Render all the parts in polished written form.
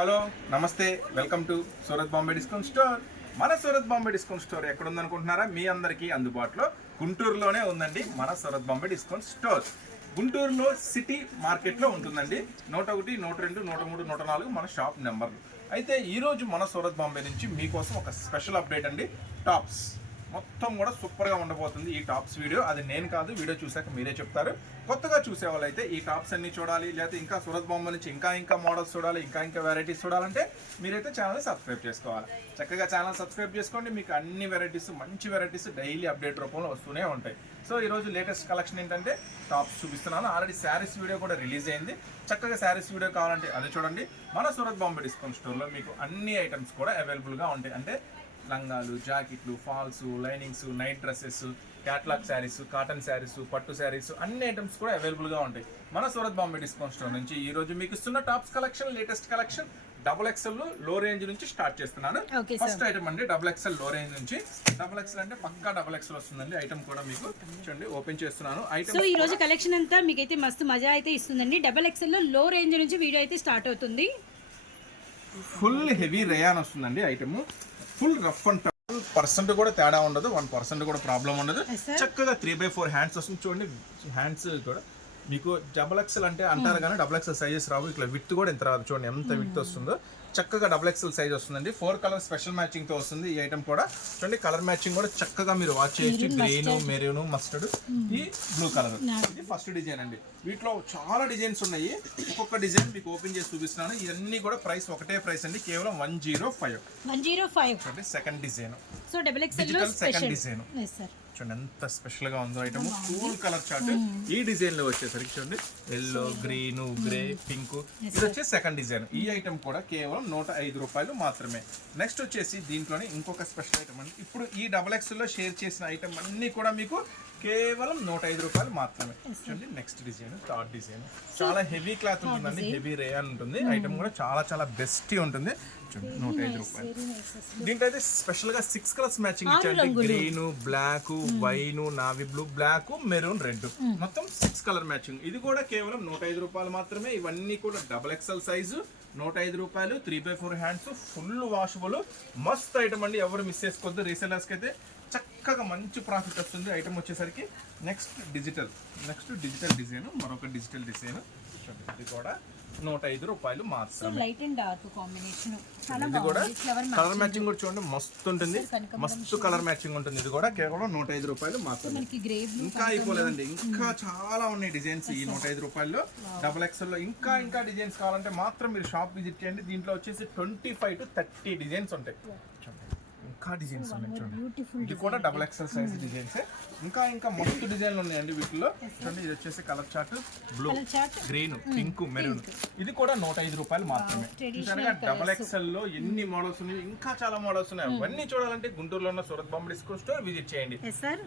Hello నమస్తే welcome to Surat Bombay discount store. మన Surat Bombay discount store ఎక్కడ ఉందనుకుంటున్నారా? మీ అందరికీ అందుబాటులో గుంటూరులోనే ఉందండి మన సూరత్ బాంబే డిస్కౌంట్ స్టోర్. గుంటూరులో సిటీ మార్కెట్లో ఉంటుందండి. 101, 102, 103, 104 మన షాప్ నెంబర్లు. అయితే ఈరోజు మన సూరత్ బాంబే నుంచి మీకోసం ఒక స్పెషల్ అప్డేట్ అండి. టాప్స్ మొత్తం కూడా సూపర్గా ఉండబోతుంది ఈ టాప్స్ వీడియో. అది నేను కాదు, వీడియో చూసాక మీరే చెప్తారు. కొత్తగా చూసే వాళ్ళైతే ఈ టాప్స్ అన్ని చూడాలి, లేకపోతే ఇంకా సూరత్ బాంబే నుంచి ఇంకా మోడల్స్ చూడాలి, ఇంకా వెరైటీస్ చూడాలంటే మీరైతే ఛానల్ సబ్స్క్రైబ్ చేసుకోవాలి. చక్కగా ఛానల్ సబ్స్క్రైబ్ చేసుకోండి. మీకు అన్ని వెరైటీస్, మంచి వెరైటీస్ డైలీ అప్డేట్ రూపంలో వస్తూనే ఉంటాయి. సో ఈరోజు లేటెస్ట్ కలెక్షన్ ఏంటంటే టాప్స్ చూపిస్తున్నాను. ఆల్రెడీ శారీస్ వీడియో కూడా రిలీజ్ అయింది. చక్కగా శారీస్ వీడియో కావాలంటే అది చూడండి. మన సూరత్ బాంబే డిస్కౌంట్ స్టోర్లో మీకు అన్ని ఐటమ్స్ కూడా అవైలబుల్గా ఉంటాయి. అంటే లంగాలు, జాకెట్లు, falls, linings, night dresses, catalogue saris, cotton saris, పట్టు శారీస్ అన్ని ఐటమ్స్ కూడా అవైలబుల్గా ఉంటాయి మన సూరత్ బాంబే డిస్కౌంట్ స్టోర్ నుంచి. ఈ రోజు మీకు ఇస్తున్న tops collection, latest collection XXL లో రేంజ్ నుంచి స్టార్ట్ చేస్తున్నాను. ఫస్ట్ ఐటమ్ అండి XXL లో రేంజ్ నుంచి. XXL అంటే పక్కా XXL వస్తుందండి. ఐటమ్ కూడా మీకు చూడండి, ఓపెన్ చేస్తున్నాను. ఐటమ్ సో ఈ రోజు కలెక్షన్ అంతా మీకైతే మస్తు మజా అయితే ఇస్తుందండి. XXL లో లో రేంజ్ నుంచి వీడియో అయితే స్టార్ట్ అవుతుంది. ఫుల్ హెవీ రేయాన్ వస్తుందండి. ఐటమ్ ఫుల్ రఫ్ అండ్ 1% కూడా తేడా ఉండదు, 1% కూడా ప్రాబ్లం ఉండదు. చక్కగా 3/4 హ్యాండ్స్ వస్తుంది చూడండి. హ్యాండ్స్ కూడా మీకు XXL అంటే అంటారు కానీ XXL సైజెస్ రావు. ఇట్లా విత్ కూడా ఎంత రాదు చూడండి, ఎంత విత్ వస్తుందో. చక్కగా XXL సైజ్ వస్తుందండి. 4 కలర్ స్పెషల్ మ్యాచింగ్ తో వస్తుంది ఈ ఐటమ్ కూడా. చూడండి కలర్ మ్యాచింగ్ కూడా చక్కగా మీరు వాచ్ చేయొచ్చు. గ్రీన్, మెరూన్, మస్టర్డ్, ఈ బ్లూ కలర్. ఇది ఫస్ట్ డిజైన్ అండి. వీటిలో చాలా డిజైన్స్ ఉన్నాయి. ఒక్కొక్క డిజైన్ మీకు ఓపెన్ చేసి చూపిస్తున్నాను. ఇవన్నీ కూడా ప్రైస్ ఒకటే ప్రైస్ అండి, కేవలం 105. Second design. So digital second design చూడండి ఎంత స్పెషల్ గా ఉందో ఐటమ్. Cool colour chart. ఈ డిజైన్ లో వచ్చేసరికి చూడండి ఎల్లో, గ్రీన్, గ్రే, పింక్. ఇది వచ్చేసి సెకండ్ డిజైన్. ఈ ఐటమ్ కూడా కేవలం 105 రూపాయలు మాత్రమే. నెక్స్ట్ వచ్చేసి దీంట్లోనే ఇంకొక స్పెషల్ ఐటమ్ అండి. ఇప్పుడు ఈ XXL లో షేర్ చేసిన ఐటమ్ అన్ని కూడా మీకు కేవలం 105 రూపాయలు మాత్రమే. చూడండి నెక్స్ట్ డిజైన్, థర్డ్ డిజైన్. చాలా హెవీ క్లాత్ ఉంటుందండి, హెవీ రేయాన్ ఉంటుంది. ఐటమ్ కూడా చాలా బెస్ట్ ఉంటుంది. చూడండి 105 రూపాయలు. దీంట్లో అయితే స్పెషల్ గా 6 కలర్స్ మ్యాచింగ్ ఇచ్చారు. Green, black, wine, navy blue, black, maroon, red, మొత్తం 6 కలర్ మ్యాచింగ్. ఇది కూడా కేవలం 105 రూపాయలు మాత్రమే. ఇవన్నీ కూడా XXL సైజు, 105 రూపాయలు. 3/4 హ్యాండ్స్, ఫుల్ వాషబుల్, మస్త్ ఐటమ్ అండి. ఎవరు మిస్ చేసుకోవద్దు. రీసెలర్స్కి అయితే చక్కగా మంచి ప్రాఫిట్ వస్తుంది. ఐటమ్ వచ్చేసరికి నెక్స్ట్ డిజిటల్ డిజైన్, మరొక డిజిటల్ డిజైన్. ఇది కూడా 105 రూపాయలు మాత్రమే. Light and dark combination. ఇది కూడా కలర్ మ్యాచింగ్ కూడా చూడండి మస్తు ఉంటుంది, మస్తు కలర్ మ్యాచింగ్ ఉంటుంది. ఇది కూడా కేవలం 105 రూపాయలు మాత్రమే. ఇంకా అయిపోలేదండి, ఇంకా చాలా ఉన్నాయి డిజైన్స్ ఈ 105 రూపాయల్లో. XXL లో ఇంకా డిజైన్స్ కావాలంటే మాత్రం మీరు షాప్ విజిట్ చేయండి. దీంట్లో వచ్చేసి 25 to 30 డిజైన్స్ ఉంటాయి. ఇంకా డిజైన్స్ ఉన్నాయి చూడండి. ఇది కూడా XXL సైజ్ డిజైన్స్. ఇంకా మస్తు డిజైన్లు ఉన్నాయండి వీటిలో. చూడండి ఇది వచ్చేసి colour chart, blue, green, pink, maroon. ఇది కూడా 105 రూపాయలు మాత్రమే. XXL లో ఎన్ని మోడల్స్ ఉన్నాయి, ఇంకా చాలా మోడల్స్ ఉన్నాయి. అవన్నీ చూడాలంటే గుంటూరులో ఉన్న Surat Bombay discount store visit చేయండి.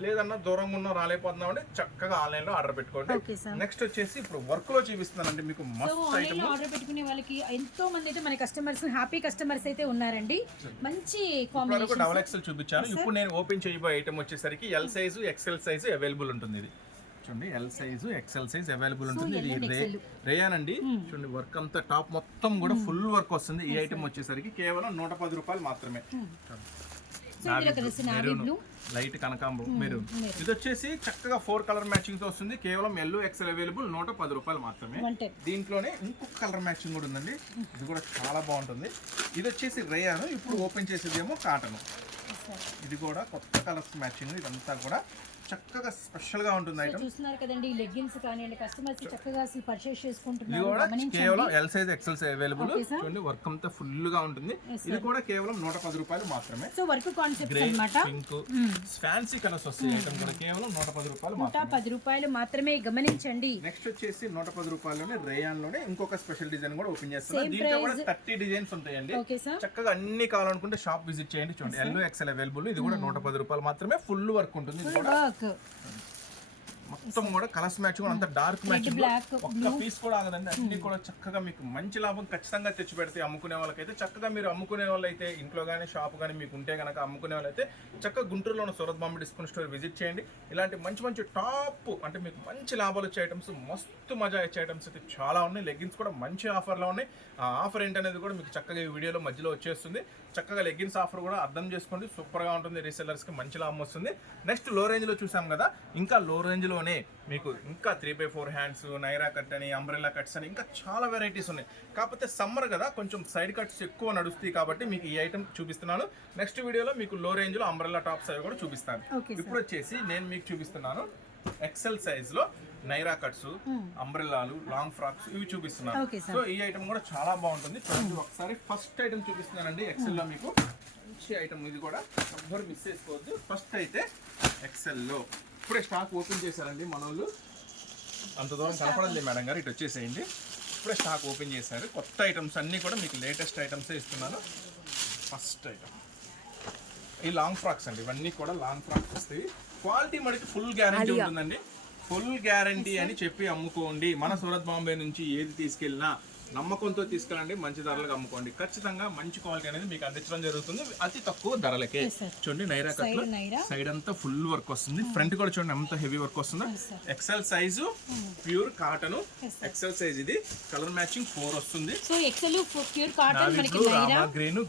లేదన్నా దూరంగా ఉన్న రాలేకపోతున్నాం అంటే చక్కగా ఆన్లైన్ లో ఆర్డర్ పెట్టుకోండి. నెక్స్ట్ వచ్చేసి ఇప్పుడు వర్క్ లో చూపిస్తున్నానండి మీకు మస్తు ఐటమ్. ఆర్డర్ పెట్టుకునే వాళ్ళకి ఎంతో మంది అయితే మన కస్టమర్స్, హ్యాపీ కస్టమర్స్ అయితే ఉన్నారండి. మంచి కాంబినేషన్. XXL చూపించాను. ఇప్పుడు నేను ఓపెన్ చేయబోయే ఐటమ్ వచ్చేసరికి L size, XL size available ఉంటుంది. ఇది చూడండి L size, XL size available ఉంటుంది. ఇది రేయాన్ అండి. చూడండి వర్క్ అంతా టాప్ మొత్తం కూడా ఫుల్ వర్క్ వస్తుంది. ఈ ఐటమ్ వచ్చేసరికి కేవలం 110 రూపాయలు మాత్రమే. లైట్ కనకాంబరం, మెరూన్. ఇది వచ్చేసి చక్కగా 4 కలర్ మ్యాచింగ్ తో వస్తుంది. కేవలం ఎల్లో, XL అవైలబుల్, 110 రూపాయలు మాత్రమే. దీంట్లోనే ఇంకొక కలర్ మ్యాచింగ్ కూడా ఉందండి. ఇది కూడా చాలా బాగుంటుంది. ఇది వచ్చేసి రేయాన్. ఇప్పుడు ఓపెన్ చేసేదేమో కాటన్. ఇది కూడా కొత్త కలర్స్ మ్యాచింగ్. ఇదంతా కూడా చక్కగా స్పెషల్ గా ఉంటుంది ఐటమ్. చూస్తున్నారు కదండి, లెగ్గిన్స్ కానివ్వండి, కస్టమర్స్ చక్కగా పర్చేస్ చేసుకుంటున్నారు. ఇది కూడా కేవలం L size, XL size available. చూడండి వర్క్ అంతా ఫుల్ గా ఉంటుంది. ఇది కూడా కేవలం 110 రూపాయలు మాత్రమే. సో వర్క్ కాన్సెప్ట్ అన్నమాట. పింక్, ఫ్యాన్సీ కలర్స్ వస్తాయి. ఐటమ్ కూడా కేవలం 110 రూపాయలు మాత్రమే. 110 రూపాయలు మాత్రమే, గమనించండి. నెక్స్ట్ వచ్చేసి 110 రూపాయల్లోనే రేయాన్ లోనే ఇంకొక స్పెషల్ డిజైన్ కూడా ఓపెన్ చేస్తున్నాం. దీంట్లో కూడా 30 డిజైన్స్ ఉంటాయండి. చక్కగా అన్ని కావాలనుకుంటే షాప్ విజిట్ చేయండి. చూడండి ఎల్లో, XL అవైలబుల్. ఇది కూడా 110 రూపాయలు మాత్రమే. ఫుల్ వర్క్ ఉంటుంది. ఇది కూడా మొత్తం కూడా కలర్స్ మ్యాచ్ కూడా అంత డార్క్ మ్యాచ్ black, ఒక్క పీస్ కూడా ఆగదండి. అన్ని కూడా చక్కగా మీకు మంచి లాభం ఖచ్చితంగా తెచ్చి పెడితే అమ్ముకునే వాళ్ళకైతే చక్కగా మీరు అమ్ముకునే వాళ్ళు అయితే ఇంట్లో కానీ షాప్ కానీ మీకు ఉంటే కనుక అమ్ముకునే వాళ్ళు అయితే చక్కగా గుంటూరులో ఉన్న Surat Bombay discount store visit చేయండి. ఇలాంటి మంచి మంచి టాప్ అంటే మీకు మంచి లాభాలు వచ్చే ఐటమ్స్, మస్తు మజా ఇచ్చే ఐటమ్స్ అయితే చాలా ఉన్నాయి. లెగ్గిన్స్ కూడా మంచి ఆఫర్లో ఉన్నాయి. ఆ ఆఫర్ ఏంటనేది కూడా మీకు చక్కగా ఈ వీడియోలో మధ్యలో వచ్చేస్తుంది. చక్కగా లెగ్గిన్స్ ఆఫర్ కూడా అర్థం చేసుకోండి, సూపర్గా ఉంటుంది. రీసెల్లర్స్కి మంచి లాభం వస్తుంది. నెక్స్ట్ లో రేంజ్లో చూసాం కదా, ఇంకా లో రేంజ్లోనే మీకు ఇంకా 3x4 హ్యాండ్స్, నైరా కట్ అని, అంబ్రెల్లా కట్స్ అని ఇంకా చాలా వెరైటీస్ ఉన్నాయి. కాకపోతే సమ్మర్ కదా కొంచెం సైడ్ కట్స్ ఎక్కువ నడుస్తాయి కాబట్టి మీకు ఈ ఐటమ్ చూపిస్తున్నాను. నెక్స్ట్ వీడియోలో మీకు లో రేంజ్లో అంబ్రెల్లా టాప్స్ అవి కూడా చూపిస్తాను. ఇప్పుడు వచ్చేసి నేను మీకు చూపిస్తున్నాను ఎక్సెల్ సైజ్లో నైరా కట్స్, అంబ్రెల్లాలు, లాంగ్ ఫ్రాక్స్ ఇవి చూపిస్తున్నాను. సో ఈ ఐటమ్ కూడా చాలా బాగుంటుంది. చూడండి ఒకసారి ఫస్ట్ ఐటమ్ చూపిస్తున్నానండి ఎక్సెల్ లో. మీకు మంచి ఐటమ్ ఇది కూడా ఎవ్వరు మిస్ చేసుకోవద్దు. ఫస్ట్ అయితే ఎక్సెల్ లో ఇప్పుడే స్టాక్ ఓపెన్ చేశారండి మన వాళ్ళు. అంత దూరం కనపడలేదు మేడం గారు, ఇటు వచ్చేసేయండి. ఇప్పుడే స్టాక్ ఓపెన్ చేశారు. కొత్త ఐటమ్స్ అన్నీ కూడా మీకు లేటెస్ట్ ఐటమ్సే ఇస్తున్నాను. ఫస్ట్ ఐటమ్ ఈ లాంగ్ ఫ్రాక్స్ అండి. ఇవన్నీ కూడా లాంగ్ ఫ్రాక్స్ వస్తాయి. క్వాలిటీ మనకి ఫుల్ గ్యారంటీ ఉంటుందండి. ఫుల్ గ్యారంటీ అని చెప్పి అమ్ముకోండి. మన సూరత్ బాంబే నుంచి ఏది తీసుకెళ్ళినా నమ్మకంతో తీసుకెళ్ళండి, మంచి ధరలకు అమ్ముకోండి. ఖచ్చితంగా మంచి క్వాలిటీ అనేది మీకు అందించడం జరుగుతుంది అతి తక్కువ ధరలకే. చూడండి నైరా కట్ లో సైడ్ అంతా ఫుల్ వర్క్ వస్తుంది. ఫ్రంట్ కూడా చూడండి ఎంత హెవీ వర్క్ వస్తుందో. XL size pure cotton. XL size ఇది. కలర్ మ్యాచింగ్ 4 వస్తుంది. సో ఎక్సెల్ ప్యూర్ కాటన్ మనకి నైరా గ్రీన్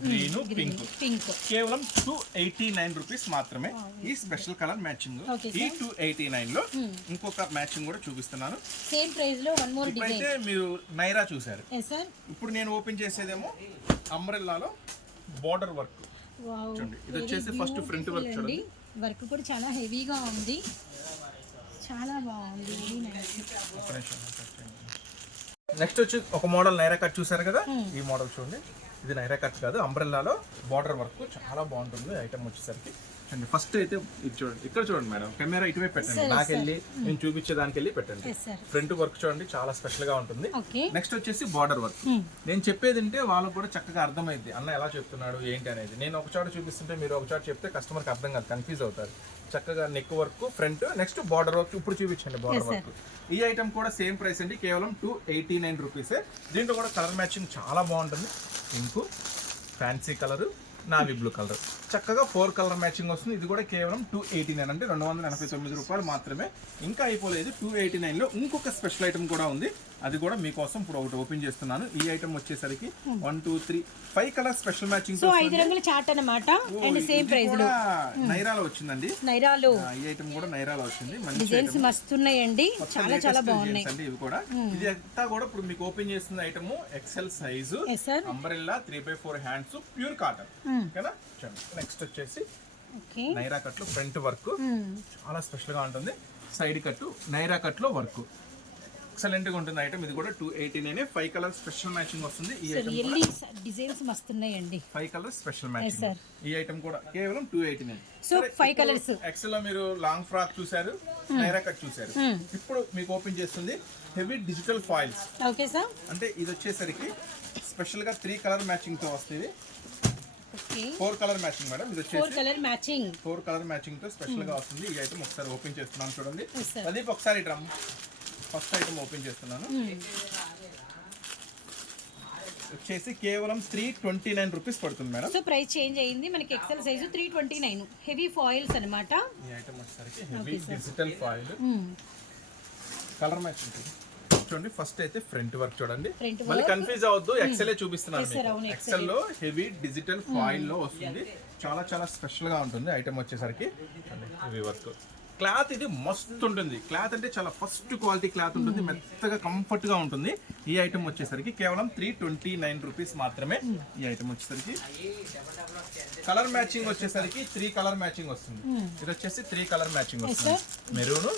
పింక్ కేవలం 289 రూపీస్ మాత్రమే. ఈ స్పెషల్ కలర్ మ్యాచింగ్. ఈ 289 లో ఇంకొక మ్యాచింగ్ కూడా చూపిస్తున్నాను. సేమ్ ప్రైస్ లో వన్ మోర్ డిజైన్. అయితే మీరు నైరా చూసారు. sir. ఇప్పుడు నేను ఓపెన్ చేసేదేమో అంబ్రెల్లాలో బార్డర్ వర్క్. చూడండి ఇది వచ్చేసి ఫస్ట్ ఫ్రంట్ వర్క్ చూడండి. వర్క్ కూడా చాలా హెవీగా ఉంది, చాలా బాగుంది. నెక్స్ట్ వచ్చి ఒక మోడల్ నైరా కట్ చూసారు కదా, ఈ మోడల్ చూడండి. ఇది నైరా కట్ కాదు, అంబ్రెల్లాలో బార్డర్ వర్క్ చాలా బాగుంటుంది ఐటమ్ వచ్చేసరికి. అండి ఫస్ట్ అయితే ఇది చూడండి, ఇక్కడ చూడండి మేడం, కెమెరా ఇటువైపు పెట్టండి, నాకు వెళ్ళి నేను చూపించే దానికి వెళ్ళి పెట్టండి. ఫ్రంట్ వర్క్ చూడండి చాలా స్పెషల్ గా ఉంటుంది. నెక్స్ట్ వచ్చేసి బార్డర్ వర్క్. నేను చెప్పేది అంటే వాళ్ళకు కూడా చక్కగా అర్థమైంది, అన్న ఎలా చెప్తున్నాడు ఏంటి అనేది. నేను ఒక చోట చూపిస్తుంటే మీరు ఒక చోట చెప్తే కస్టమర్కి అర్థం కాదు, కన్ఫ్యూజ్ అవుతారు. చక్కగా neck work front, next border work. ఇప్పుడు చూపించండి బార్డర్ వర్క్. ఈ ఐటమ్ కూడా సేమ్ ప్రైస్ అండి, కేవలం 289 రూపీసే. దీంట్లో కూడా కలర్ మ్యాచింగ్ చాలా బాగుంటుంది. Pink, fancy colour, navy blue colour, చక్కగా 4 కలర్ మ్యాచింగ్ వస్తుంది. ఇది కూడా కేవలం 289 అంటే 289 రూపాయలు మాత్రమే. ఇంకా అయిపోలేదు. 289 లో ఇంకొక స్పెషల్ ఐటమ్ కూడా ఉంది, అది కూడా మీకోసం ఇప్పుడు ఒకటి ఓపెన్ చేస్తున్నాను. ఈ ఐటమ్ వచ్చేసరికి 1 2 3 5 కలర్ స్పెషల్ మ్యాచింగ్. సో 5 రంగుల చార్ట్ అన్నమాట. అండ్ సేమ్ ప్రైస్ లో నైరాలో వచ్చిందండి. నైరాలో ఈ ఐటమ్ కూడా నైరాలో వచ్చింది. మంచి డిజైన్స్ మస్తున్నాయండి, చాలా చాలా బాగున్నాయి అండి ఇవి కూడా. ఇది అంతా కూడా ఇప్పుడు మీకు ఓపెన్ చేస్తున్న item XL size, umbrella 3x4 hands, pure cotton. ఓకేనా. నెక్స్ట్ వచ్చేసి నైరా కట్ లో ఫ్రంట్ వర్క్ చాలా స్పెషల్ గా ఉంటుంది. సైడ్ కట్ నైరా కట్ లో వర్క్ ఎక్సలెంట్ గా ఉంటుంది ఐటమ్. ఇది కూడా 289. 5 కలర్ స్పెషల్ మ్యాచింగ్ వస్తుంది. ఈ ఐటమ్ డిజైన్స్ మస్తున్నాయండి. 5 కలర్ స్పెషల్ మ్యాచింగ్. ఈ ఐటమ్ కూడా కేవలం 289. So 5 colours. ఎక్సెల్ లో మీరు లాంగ్ ఫ్రాక్ చూసారు, నైరా కట్ చూసారు. ఇప్పుడు మీకు ఓపెన్ చేస్తుంది heavy digital foils. Okay sir. అంటే ఇది వచ్చేసరికి స్పెషల్ గా 3 కలర్ మ్యాచింగ్ తో వస్తుంది. 4 కలర్ మ్యాచింగ్ మేడం. ఇది వచ్చేసి 4 కలర్ మ్యాచింగ్ తో స్పెషల్ గా వస్తుంది. ఈ ఐటమ్ ఒకసారి ఓపెన్ చేస్తున్నాను చూడండి. ప్రదీప్ ఒకసారి డ్రమ్ ఫస్ట్ ఐటమ్ ఓపెన్ చేస్తున్నాను. వచ్చేసి కేవలం 329 రూపీస్ పడుతుంది మేడం. సో ప్రైస్ చేంజ్ అయింది మనకి. XL size 329. హెవీ ఫాయిల్స్ అన్నమాట. ఈ ఐటమ్ వచ్చేసరికి heavy digital foil colour matching. చూడండి ఫస్ట్ అయితే ఫ్రంట్ వర్క్ చూడండి, మళ్ళీ కన్ఫ్యూజ్ అవ్వద్దు. ఎక్సెల్ చూపిస్తున్నాను. ఎక్సెల్ లో హెవీ డిజిటల్ ఫాయిల్ లో వస్తుంది. చాలా చాలా స్పెషల్ గా ఉంటుంది ఐటమ్ వచ్చేసరికి. హెవీ వర్క్ క్లాత్ ఇది మస్తు ఉంటుంది. క్లాత్ అంటే చాలా ఫస్ట్ క్వాలిటీ క్లాత్ ఉంటుంది, మెత్తగా కంఫర్ట్ గా ఉంటుంది. ఈ ఐటమ్ వచ్చేసరికి కేవలం 329 రూపీస్ మాత్రమే. ఈ ఐటమ్ వచ్చేసరికి కలర్ మ్యాచింగ్ వచ్చేసరికి 3 కలర్ మ్యాచింగ్ వస్తుంది. ఇది వచ్చేసి 3 కలర్ మ్యాచింగ్ వస్తుంది. మెరూన్,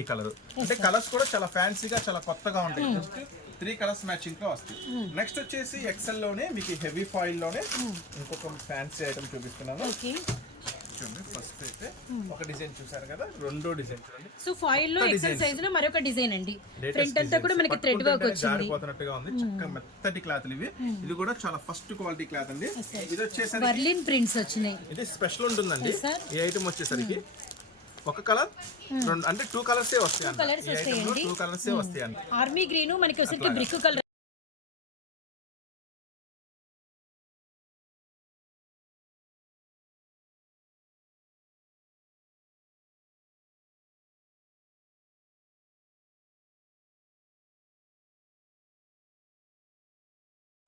ఈ కలర్. అంటే కలర్స్ కూడా చాలా ఫ్యాన్సీగా చాలా కొత్తగా ఉంటాయి. జస్ట్ 3 కలర్స్ మ్యాచింగ్ లో వస్తాయి. నెక్స్ట్ వచ్చేసి ఎక్సెల్ లోనే మీకు హెవీ ఫాయిల్ లోనే ఇంకొక ఫ్యాన్సీ ఐటమ్ చూపిస్తున్నాను. చూడండి ఫస్ట్ అయితే ఒక డిజైన్ చూసారు కదా, రెండో డిజైన్ చూడండి. సో ఫాయిల్ లో ఎక్సెల్ సైజ్ లో మరొక డిజైన్ అండి. ఫ్రంట్ అంతా కూడా మనకి థ్రెడ్ వర్క్ వచ్చింది. జారిపోతున్నట్టుగా ఉంది. చక్కగా మెత్తటి క్లాత్లు ఇవి. ఇది కూడా చాలా ఫస్ట్ క్వాలిటీ క్లాత్ అండి. ఇది వచ్చేసరికి బర్లిన్ ప్రింట్స్ వచ్చినాయి. ఇది స్పెషల్ ఉంటుందండి. ఈ ఐటమ్ వచ్చేసరికి ఒక కలర్ రెండు అంటే 2 కలర్స్ వస్తాయి అంట. colours ఈ ఐటమ్ లో 2 కలర్స్ వస్తాయి అంట. ఆర్మీ గ్రీన్ మనకి వచ్చేసరికి brick colour.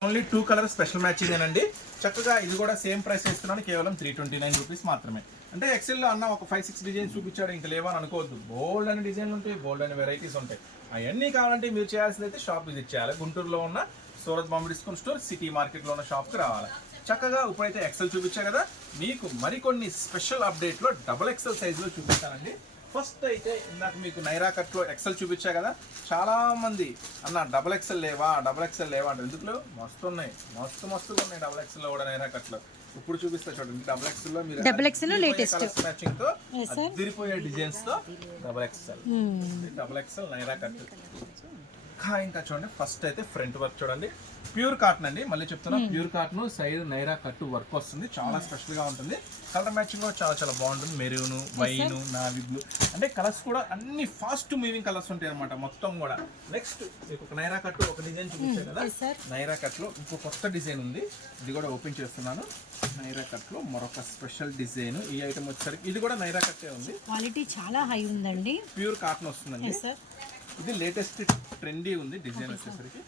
Only 2 colour special matching అండి. చక్కగా ఇది కూడా సేమ్ ప్రైస్ ఇస్తున్నాను, కేవలం 329 రూపీస్ మాత్రమే. అంటే ఎక్సెల్ లో అన్న ఒక 5-6 డిజైన్స్ చూపించాడు ఇంకా లేవని అనుకోవద్దు. బోల్డ్ అని డిజైన్లు ఉంటాయి, బోల్డ్ అని వెరైటీస్ ఉంటాయి. అవన్నీ కావాలంటే మీరు చేయాల్సింది అయితే షాప్ విజిట్ చేయాలి. గుంటూరులో ఉన్న Surat Bombay discount store city మార్కెట్లో ఉన్న షాప్కి రావాలి. చక్కగా ఇప్పుడైతే ఎక్సెల్ చూపించా కదా, మీకు మరికొన్ని స్పెషల్ అప్డేట్లో డబుల్ ఎక్సెల్ సైజులో చూపిస్తానండి. ఫస్ట్ అయితే ఇందాక మీకు నైరా కట్లో ఎక్సెల్ చూపించా కదా, చాలా మంది అన్న డబుల్ ఎక్సెల్ లేవా అంటే ఎందుకు మస్తు ఉన్నాయి, మస్తుగా ఉన్నాయి డబుల్ ఎక్సెల్ లో కూడా నైరా కట్లో. ఇప్పుడు చూపిస్తా చూడండి, డబుల్ ఎక్సెల్ లో మీరు డబుల్ ఎక్సెల్ లేటెస్ట్ మ్యాచింగ్ తో అదిరిపోయే డిజైన్స్ తో డబుల్ ఎక్సెల్ నైరా కట్. ఇంకా చూడండి, ఫస్ట్ అయితే ఫ్రంట్ వర్క్ చూడండి, ప్యూర్ కాటన్ అండి. మళ్ళీ చెప్తున్నా, ప్యూర్ కాటన్ సైడ్ నైరా కట్టు వర్క్ వస్తుంది, చాలా స్పెషల్ గా ఉంటుంది. కలర్ మ్యాచింగ్ కూడా చాలా బాగుంటుంది. మెరూన్, వైన్, నావీ బ్లూ అంటే కలర్స్ కూడా అన్ని ఫాస్ట్ మూవింగ్ కలర్స్ ఉంటాయి అనమాట మొత్తం కూడా. నెక్స్ట్ మీకు ఒక నైరా కట్టు ఒక డిజైన్ చూపించాను కదా, నైరా కట్ లో ఇంకో కొత్త డిజైన్ ఉంది, ఇది కూడా ఓపెన్ చేస్తున్నాను. నైరా కట్ లో మరొక స్పెషల్ డిజైన్. ఈ ఐటమ్ వచ్చేసరికి ఇది కూడా నైరా కట్టే ఉంది, క్వాలిటీ చాలా హై ఉందండి, ప్యూర్ కాటన్ వస్తుందండి. ఇది లేటెస్ట్ ట్రెండీ ఉంది డిజైన్ వచ్చేసరికి.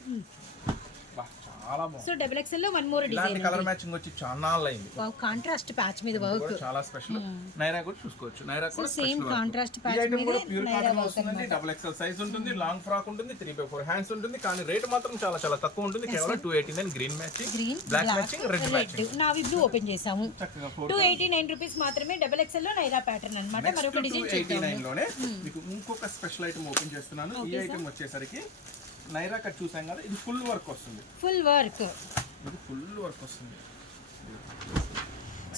చాలా బాగుంది. సో డబుల్ ఎక్సెల్ లో one more design, colour matching వచ్చి చాలా అయింది. కాంట్రాస్ట్ ప్యాచ్ మీద వర్క్ చాలా స్పెషల్. నైరా కూడా చూసుకోవచ్చు, నైరా కూడా సేమ్ కాంట్రాస్ట్ ఈ ప్యాచ్ ఐటమ్ మీద కూడా ప్యూర్ కాటన్ వస్తుంది. డబుల్ ఎక్సెల్ సైజ్ ఉంటుంది, లాంగ్ ఫ్రాక్ ఉంటుంది, 3/4 హ్యాండ్స్ ఉంటుంది. కానీ రేట్ మాత్రం చాలా తక్కువ ఉంటుంది, కేవలం 289. Green matching, black matching, red matching. Navy blue open చేసాము, 289 రూపీస్ మాత్రమే. డబుల్ ఎక్సెల్ లో నైరా ప్యాటర్న్ అన్నమాట. మరొక డిజైన్ 289 లోనే మీకు ఇంకొక స్పెషల్ ఐటమ్ ఓపెన్ చేస్తున్నాను. ఈ ఐటమ్ వచ్చేసరికి నైరా కట్ చూసాం కదా, ఇది ఫుల్ వర్క్ వస్తుంది, ఫుల్ వర్క్ వస్తుంది.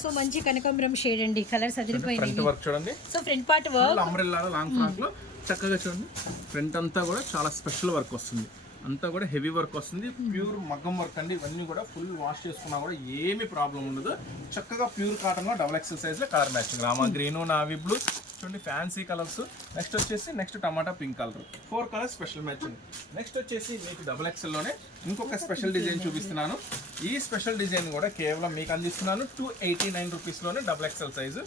సో మంచి కనకాంబరం షేడ్ అండి, కలర్స్ అదిరిపోయింది. ఫ్రంట్ వర్క్ చూడండి, so front part work umbrella long frock లో చక్కగా చూడండి. ఫ్రంట్ అంతా కూడా చాలా స్పెషల్ వర్క్ వస్తుంది, అంతా కూడా హెవీ వర్క్ వస్తుంది. ప్యూర్ మగ్గం వర్క్ అండి. ఇవన్నీ కూడా ఫుల్ వాష్ చేసుకున్నా కూడా ఏమి ప్రాబ్లం ఉండదు. చక్కగా ప్యూర్ కాటన్ లో డబుల్ ఎక్సెల్ సైజ్ లో colour matching, Rama green, navy blue చూడండి, ఫ్యాన్సీ కలర్స్. నెక్స్ట్ టమాటా pink colour, 4 colours special matching. Next వచ్చేసి మీకు డబుల్ ఎక్సెల్ లోనే ఇంకొక స్పెషల్ డిజైన్ చూపిస్తున్నాను. ఈ స్పెషల్ డిజైన్ కూడా కేవలం మీకు అందిస్తున్నాను 289 రూపీస్ లోనే డబుల్ ఎక్సెల్ సైజు.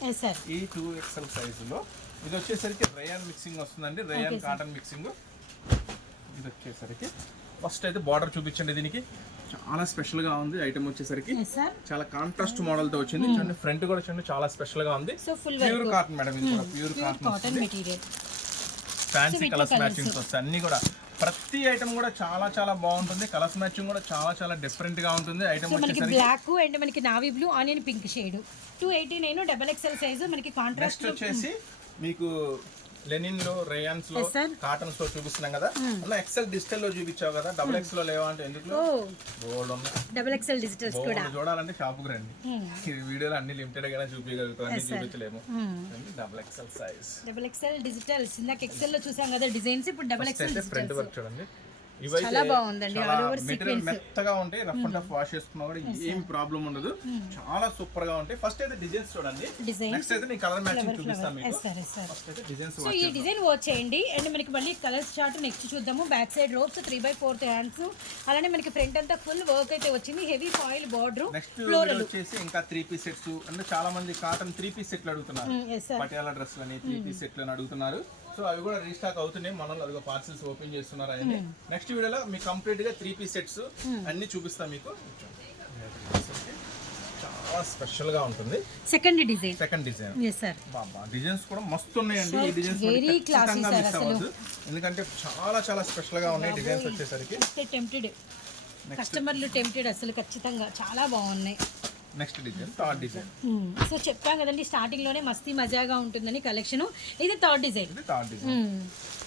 ఈ 2XL సైజులో ఇది వచ్చేసరికి రేయాన్ మిక్సింగ్ వస్తుందండి, రేయాన్ కాటన్ మిక్సింగ్. ఇది వచ్చేసరికి ఫస్ట్ అయితే బార్డర్ చూపించండి, దీనికి చాలా స్పెషల్ గా ఉంది. ఐటమ్ వచ్చేసరికి చాలా కాంట్రాస్ట్ మోడల్ తో వచ్చింది. చూడండి ఫ్రంట్ కూడా చూడండి, చాలా స్పెషల్ గా ఉంది. ప్యూర్ కాటన్ మేడం, ఇది కూడా pure cotton material. Fancy colours matchings వస్తాయి అన్ని కూడా. ప్రతి ఐటమ్ కూడా చాలా బాగుంటుంది. కలర్స్ మ్యాచింగ్ కూడా చాలా డిఫరెంట్ గా ఉంటుంది. ఐటమ్ వచ్చేసరికి బ్లాక్ అండ్ మనకి navy blue, onion pink shade, 289 double XL size మనకి కాంట్రాస్ట్. వచ్చేసి మీకు లెనిన్ లో, రేయాన్స్ లో, కాటన్స్ లో చూపిస్తున్నాం కదా. అలా ఎక్సెల్ డిజిటల్ లో చూపించావు కదా, డబుల్ ఎక్స్ లో లేవా అంటే ఎందుకు డబుల్ ఎక్సెల్ డిజిటల్స్ కూడా చూడాలంటే షాప్ కు రండి. ఈ వీడియోలో అన్ని లిమిటెడ్ గానే చూపించగలుగుతాం, అన్ని చూపించలేము. Double XL size, double XL digitals. ఇందాక ఎక్సెల్ లో చూసాం కదా డిజైన్స్, ఇప్పుడు డబుల్ ఎక్సెల్ ఫ్రంట్ వర్క్ చూడండి. చాలా బాగుందండి, ఆల్ ఓవర్ మెటీరియల్ మెత్తగా ఉంటాయి, రఫ్ అండ్ టఫ్ వాష్ చేసుకున్నా కూడా ఏం ప్రాబ్లం ఉండదు. చాలా సూపర్ గా ఉంటాయి. ఫస్ట్ అయితే డిజైన్స్ చూడండి, నెక్స్ట్ అయితే నేను కలర్ మ్యాచింగ్ చూపిస్తాను మీకు. ఫస్ట్ అయితే డిజైన్స్ సో ఈ డిజైన్ వాచ్ చేయండి. అండ్ మనకి మళ్ళీ కలర్స్ చార్ట్ నెక్స్ట్ చూద్దాము. బ్యాక్ సైడ్ రోప్స్, 3/4 హ్యాండ్స్, అలానే మనకి ఫ్రంట్ అంతా ఫుల్ వర్క్ అయితే వచ్చింది. Heavy foil border. నెక్స్ట్ వచ్చేసి ఇంకా 3 పీస్ సెట్స్. అంటే చాలా మంది కాటన్ 3 పీస్ సెట్లు అడుగుతున్నారు, పటియాలా డ్రెస్లు అని 3 పీస్ సెట్లు అని అడుగుతున్నారు. సో అవి కూడా రీస్టాక్ అవుతున్నాయి, మనల్ని అదిగో పార్సల్స్ ఓపెన్ చేస్తున్నారు. అన్ని నెక్స్ట్ వీడియోలో మీకు కంప్లీట్ గా 3 పీస్ సెట్స్ అన్ని చూపిస్తాం మీకు. చాలా స్పెషల్ గా ఉంటుంది. సెకండ్ డిజైన్ బాబా, డిజైన్స్ కూడా మస్తు ఉన్నాయండి. ఈ డిజైన్స్ ఖచ్చితంగా మిస్ అవ్వద్దు, ఎందుకంటే చాలా స్పెషల్ గా ఉన్నాయి డిజైన్స్ వచ్చేసరికి. కస్టమర్లు టెంప్టెడ్ అసలు, ఖచ్చితంగా చాలా బాగున్నాయి. Next design, third design. So చెప్పాం కదండి స్టార్టింగ్ లోనే మస్తీ మజాగా ఉంటుందని కలెక్షన్. ఇది third design.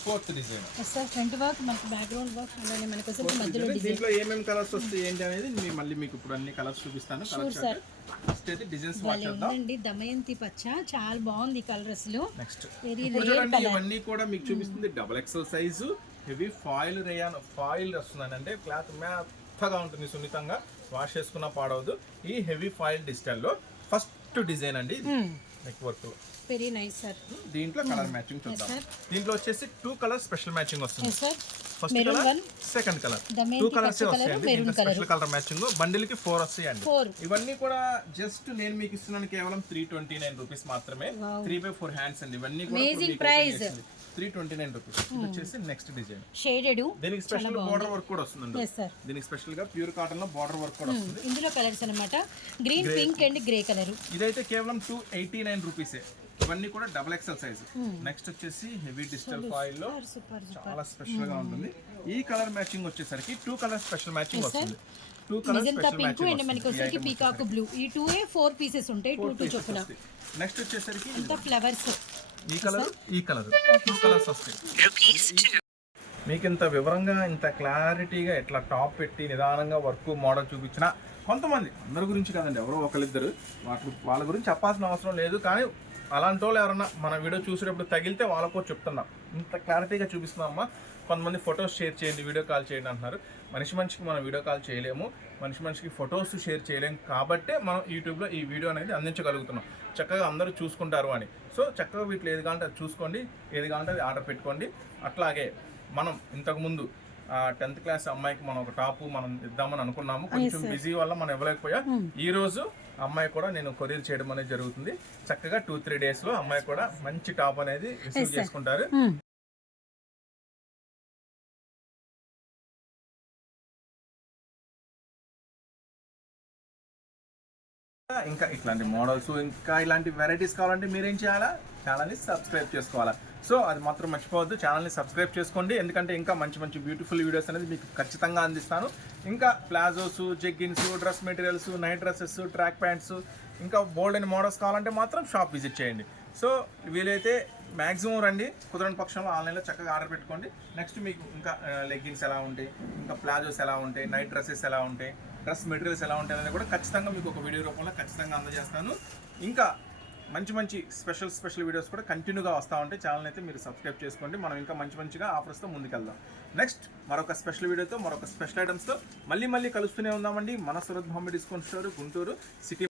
Fourth design. Sir front work, మనకి బ్యాక్గ్రౌండ్ వర్క్, అలానే మనకి వచ్చేసి మధ్యలో డిజైన్. దీంట్లో ఏమేం కలర్స్ వస్తాయి ఏంటి అనేది మళ్ళీ మీకు ఇప్పుడు అన్ని కలర్స్ చూపిస్తాను. సార్ ఫస్ట్ అయితే డిజైన్స్ వాచ్ చేద్దాం. దమయంతి పచ్చ చాలా బాగుంది కలర్ అసలు. నెక్స్ట్ చూడండి, ఇవన్నీ కూడా మీకు చూపిస్తుంది double XL size, heavy foil rayon foil వస్తుందని. అంటే క్లాత్ మెత్తగా ఉంటుంది, సున్నితంగా వాష్ చేసుకున్నా పాడవద్దు. ఈ హెవీ ఫాయిల్ డిజిటల్ లో ఫస్ట్ డిజైన్ అండి. Neck work. Very nice sir. దీంట్లో కలర్ మ్యాచింగ్ చూద్దాం. దీంట్లో వచ్చేసి 2 కలర్ స్పెషల్ మ్యాచింగ్ వస్తుంది. Sir first colour, second colour, 2 colours వస్తాయండి. స్పెషల్ కలర్ మ్యాచింగ్ బండిల్ కి 4 వస్తాయండి. ఇవన్నీ కూడా జస్ట్ నేను మీకు ఇస్తున్నాను కేవలం 329 రూపీస్ మాత్రమే. 3/4 హ్యాండ్స్ అండి. ఇవన్నీ కూడా అమేజింగ్ ప్రైస్ 329 రూపీస్. ఇది వచ్చేసి నెక్స్ట్ డిజైన్ షేడెడ్. దీనికి స్పెషల్ బోర్డర్ వర్క్ కూడా వస్తుందండి. yes sir. దీనికి స్పెషల్ గా ప్యూర్ కాటన్ లో బోర్డర్ వర్క్ కూడా వస్తుంది. ఇందులో కలర్స్ అన్నమాట green, pink and grey colour. ఇదైతే కేవలం 289 రూపీసే. ఇవన్నీ కూడా డబుల్ ఎక్సెల్ సైజ్. నెక్స్ట్ వచ్చేసి హెవీ డిజిటల్ ఫాయిల్ లో చాలా స్పెషల్ గా ఉంటుంది. ఈ కలర్ మ్యాచింగ్ వచ్చేసరికి 2 కలర్ స్పెషల్ మ్యాచింగ్ వస్తుంది. 2 colour special pink matching and మనకి వచ్చేసరికి పీకాక్ బ్లూ. ఈ 4 పీసెస్ ఉంటాయి, 2 చొప్పున. నెక్స్ట్ వచ్చేసరికి అంతా ఫ్లవర్స్. ఈ కలర్, ఈ కలర్, 2 కలర్స్ వస్తాయి. మీకు ఇంత వివరంగా ఇంత క్లారిటీగా ఇట్లా టాప్ పెట్టి నిదానంగా వర్క్ మోడల్ చూపించిన కొంతమంది, అందరి గురించి కాదండి, ఎవరో ఒకరిద్దరు, వాళ్ళ గురించి చెప్పాల్సిన అవసరం లేదు. కానీ అలాంటి వాళ్ళు ఎవరన్నా మన వీడియో చూసేటప్పుడు తగిలితే వాళ్ళకో చెప్తున్నాం. ఇంత క్లారిటీగా చూపిస్తున్నామమ్మా. కొంతమంది ఫొటోస్ షేర్ చేయండి, వీడియో కాల్ చేయండి అంటున్నారు. మనిషికి మనం వీడియో కాల్ చేయలేము, మనిషికి ఫొటోస్ షేర్ చేయలేము. కాబట్టే మనం యూట్యూబ్లో ఈ వీడియో అనేది అందించగలుగుతున్నాం. చక్కగా అందరూ చూసుకుంటారు అని. సో చక్కగా వీటిలో ఏది కావాలంటే అది చూసుకోండి, ఏది కావాలంటే అది ఆర్డర్ పెట్టుకోండి. అట్లాగే మనం ఇంతకుముందు 10th క్లాస్ అమ్మాయికి మనం ఒక టాప్ మనం ఇద్దామని అనుకున్నాము. కొంచెం బిజీ వల్ల మనం ఇవ్వలేకపోయా. ఈ రోజు అమ్మాయి కూడా నేను కొరియర్ చేయడం అనేది జరుగుతుంది. చక్కగా 2-3 days లో అమ్మాయి కూడా మంచి టాప్ అనేది రిసీవ్ చేసుకుంటారు. ఇంకా ఇట్లాంటి మోడల్స్, ఇంకా ఇలాంటి వెరైటీస్ కావాలంటే మీరేం చేయాలా, ఛానల్ని సబ్స్క్రైబ్ చేసుకోవాలా. సో అది మాత్రం మర్చిపోవద్దు, ఛానల్ని సబ్స్క్రైబ్ చేసుకోండి. ఎందుకంటే ఇంకా మంచి మంచి బ్యూటిఫుల్ వీడియోస్ అనేది మీకు ఖచ్చితంగా అందిస్తాను. ఇంకా palazzos, jeggings, dress materials, night dresses, track pants, ఇంకా బోల్డ్ అండ్ మోడల్స్ కావాలంటే మాత్రం షాప్ విజిట్ చేయండి. సో వీలైతే మ్యాక్సిమం రండి, కుదరని పక్షంలో ఆన్లైన్లో చక్కగా ఆర్డర్ పెట్టుకోండి. నెక్స్ట్ మీకు ఇంకా లెగ్గిన్స్ ఎలా ఉంటాయి, ఇంకా ప్లాజోస్ ఎలా ఉంటాయి, నైట్ డ్రెస్సెస్ ఎలా ఉంటాయి, డ్రెస్ మెటీరియల్స్ ఎలా ఉంటాయి అనేది కూడా ఖచ్చితంగా మీకు ఒక వీడియో రూపంలో ఖచ్చితంగా అందజేస్తాను. ఇంకా మంచి మంచి స్పెషల్ వీడియోస్ కూడా కంటిన్యూగా వస్తూ ఉంటాయి. ఛానల్ అయితే మీరు సబ్స్క్రైబ్ చేసుకోండి. మనం ఇంకా మంచిగా ఆఫర్స్తో ముందుకెళ్దాం. నెక్స్ట్ మరొక స్పెషల్ వీడియోతో, మరొక స్పెషల్ ఐటమ్స్తో మళ్ళీ కలుస్తూనే ఉందామండి. మన Surat Bombay discount store, Guntur city.